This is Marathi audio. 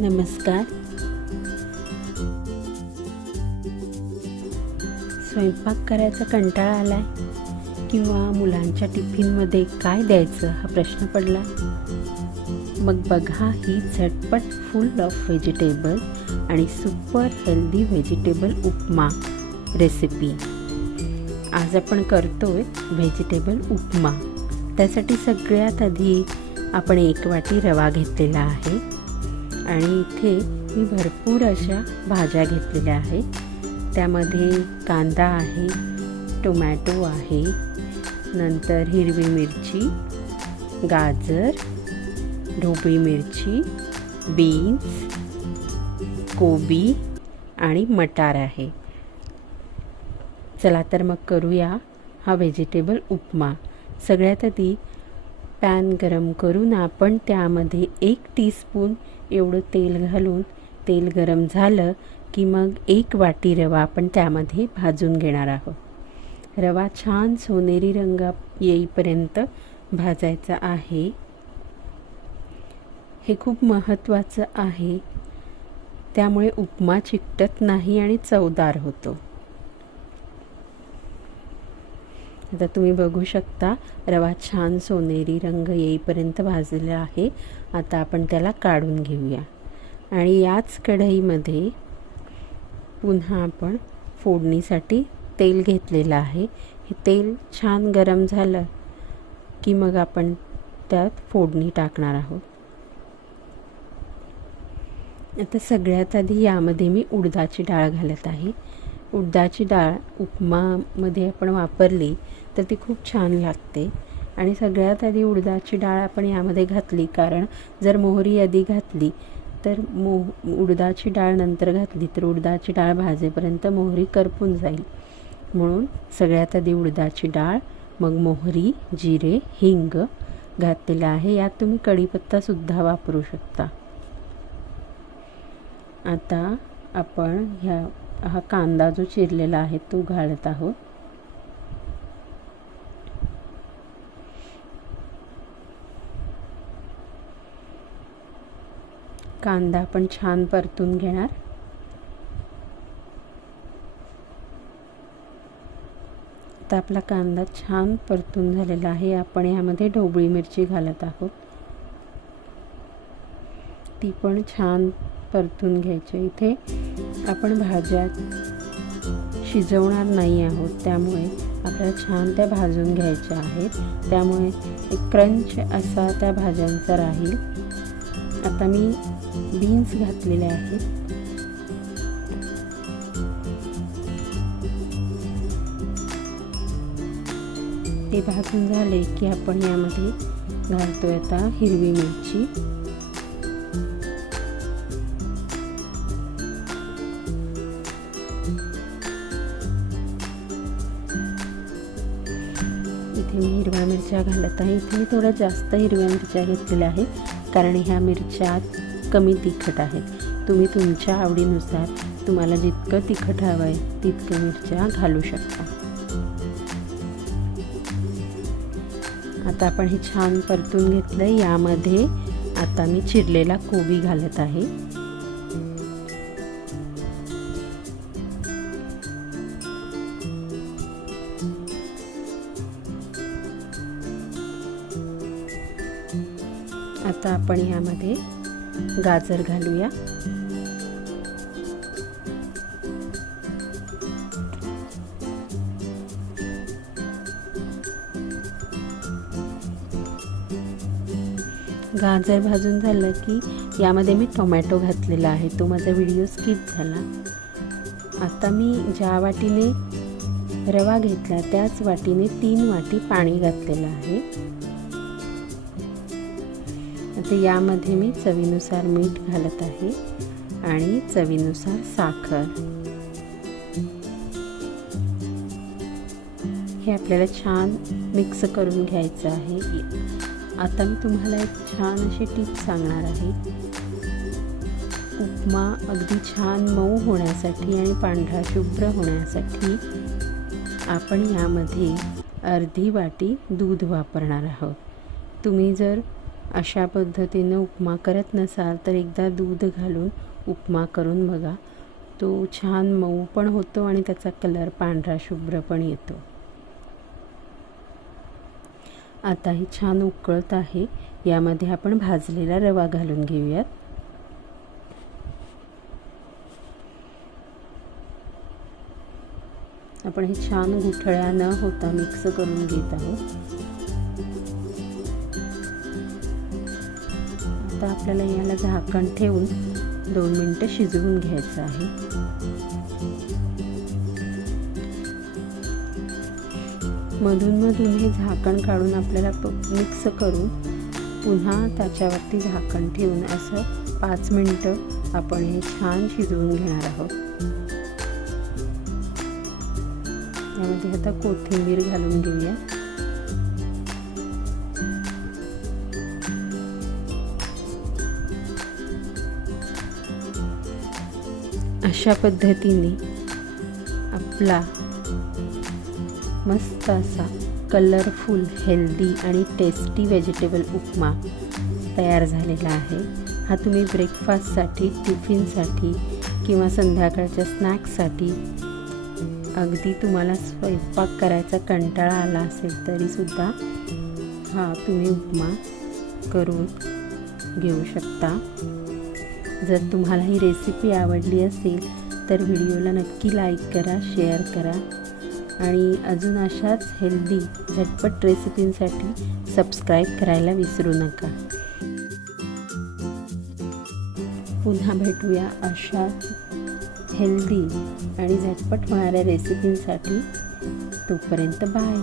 नमस्कार. स्वयंपाक करायचा कंटाळा आलाय किंवा मुलांच्या टिफिनमध्ये काय द्यायचं हा प्रश्न पडला? मग बघा ही झटपट फुल ऑफ व्हेजिटेबल आणि super healthy vegetable upma recipe आज आपण करतोय व्हेजिटेबल उपमा. त्यासाठी सगळ्यात आधी आपण एक वाटी रवा घेतलेला आहे. आणि इथे मी भरपूर अशा भाज्या घेतलेल्या आहेत. त्यामध्ये कांदा आहे टोमॅटो आहे नंतर हिरवी मिरची गाजर ढोबळी मिरची बीन्स कोबी आणि मटार आहे. चला तर मग करूया हा व्हेजिटेबल उपमा. सगळ्यात आधी पॅन गरम करून आपण त्यामध्ये एक टीस्पून एवढं तेल घालून तेल गरम झालं की मग एक वाटी रवा आपण त्यामध्ये भाजून घेणार आहोत. रवा छान सोनेरी रंग येईपर्यंत भाजायचा आहे. हे खूप महत्त्वाचं आहे. त्यामुळे उपमा चिकटत नाही आणि चवदार होतो. आता तुम्ही बघू शकता रवा छान सोनेरी रंग येईपर्यंत भाजलेला आहे. आता आपण त्याला काढून घेऊया. आणि याच कढईमध्ये पुन्हा आपण फोडणीसाठी तेल घेतलेलं आहे. हे तेल छान गरम झालं की मग आपण त्यात फोडणी टाकणार आहोत. आता सगळ्यात आधी यामध्ये मी उडदाची डाळ घालत आहे. उडदाची डाळ उपमामध्ये आपण वापरली तर ती खूप छान लागते. आणि सगळ्यात आधी उडदाची डाळ आपण यामध्ये घातली कारण जर मोहरी आधी घातली तर मो उडदाची डाळ नंतर घातली तर उडदाची डाळ भाजेपर्यंत मोहरी करपून जाईल. म्हणून सगळ्यात आधी उडदाची डाळ मग मोहरी जिरे हिंग घातलेलं आहे. यात तुम्ही कढीपत्तासुद्धा वापरू शकता. आता आपण ह्या हा कांदा जो चिरलेला आहे तो घालत आहोत. कांदा आपण छान परतून घेणार. आता आपला कांदा छान परतून झालेला आहे. आपण यामध्ये ढोबळी मिरची घालत आहोत. ती पण छान परतून घ्यायचे. इथे आपण भाज्या शिजवणार नाही आहोत. त्यामुळे आपल्याला छान त्या भाजून घ्यायच्या आहेत. त्यामुळे एक क्रंच असा त्या भाज्यांचा राहील. आता मी बीन्स घातलेले आहेत. ते भाजून झाले की आपण यामध्ये घालतोय आता हिरवी मिरची. मी हिरव्या मिरच्या घालत आहे. इथे मी थोड्या जास्त हिरव्या मिरच्या घेतलेल्या आहेत. कारण ह्या मिरच्या कमी तिखट आहेत. तुम्ही तुमच्या आवडीनुसार तुम्हाला जितकं तिखट हवं आहे तितकं मिरच्या घालू शकता. आता आपण हे छान परतून घेतलं यामध्ये आता मी चिरलेला कोबी घालत आहे. आता आपण ह्यामध्ये गाजर घालूया. गाजर भाजून झालं की यामध्ये मी टोमॅटो घातलेला आहे. तो माझा व्हिडिओ स्किप झाला. आता मी ज्या वाटीने रवा घेतला त्याच वाटीने तीन वाटी पाणी घातलेलं आहे. आता यामध्ये मी चवीनुसार मीठ घालत आहे आणि चवीनुसार साखर. हे आपल्याला छान मिक्स करून घ्यायचं आहे. आता मी तुम्हाला एक छान अशी टीप सांगणार आहे. उपमा अगदी छान मऊ होण्यासाठी आणि पांढरा शुभ्र होण्यासाठी आपण यामध्ये अर्धी वाटी दूध वापरणार आहोत. तुम्ही जर अशा पद्धतीनं उपमा करत नसाल तर एकदा दूध घालून उपमा करून बघा. तो छान मऊ पण होतो आणि त्याचा कलर पांढरा शुभ्र पण येतो. आता ही छान उकळत आहे. यामध्ये आपण भाजलेला रवा घालून घेऊयात. आपण हे छान गुठळ्या न होता मिक्स करून घेत आहोत. आता आपल्याला याला झाकण ठेवून दोन मिनटं शिजवून घ्यायचं आहे. मधून मधून हे झाकण काढून आपल्याला मिक्स करून पुन्हा त्याच्यावरती झाकण ठेवून असं पाच मिनटं आपण हे छान शिजवून घेणार आहोत. यामध्ये आता कोथिंबीर घालून घेऊया. अशा पद्धतीने आपला मस्त असा कलरफुल हेल्दी आणि टेस्टी व्हेजिटेबल उपमा तयार झालेला आहे. हा तुम्ही ब्रेकफास्टसाठी टिफिनसाठी किंवा संध्याकाळच्या स्नॅक्ससाठी अगदी तुम्हाला स्वयंपाक करायचा कंटाळा आला असेल तरीसुद्धा हा तुम्ही उपमा करून घेऊ शकता. जर तुम्हाला ही रेसिपी आवडली असेल तर व्हिडिओला नक्की लाईक करा शेअर करा. आणि अजून अशाच हेल्दी झटपट रेसिपींसाठी सबस्क्राईब करायला विसरू नका. पुन्हा भेटूया अशाच हेल्दी आणि झटपट होणाऱ्या रेसिपींसाठी तोपर्यंत बाय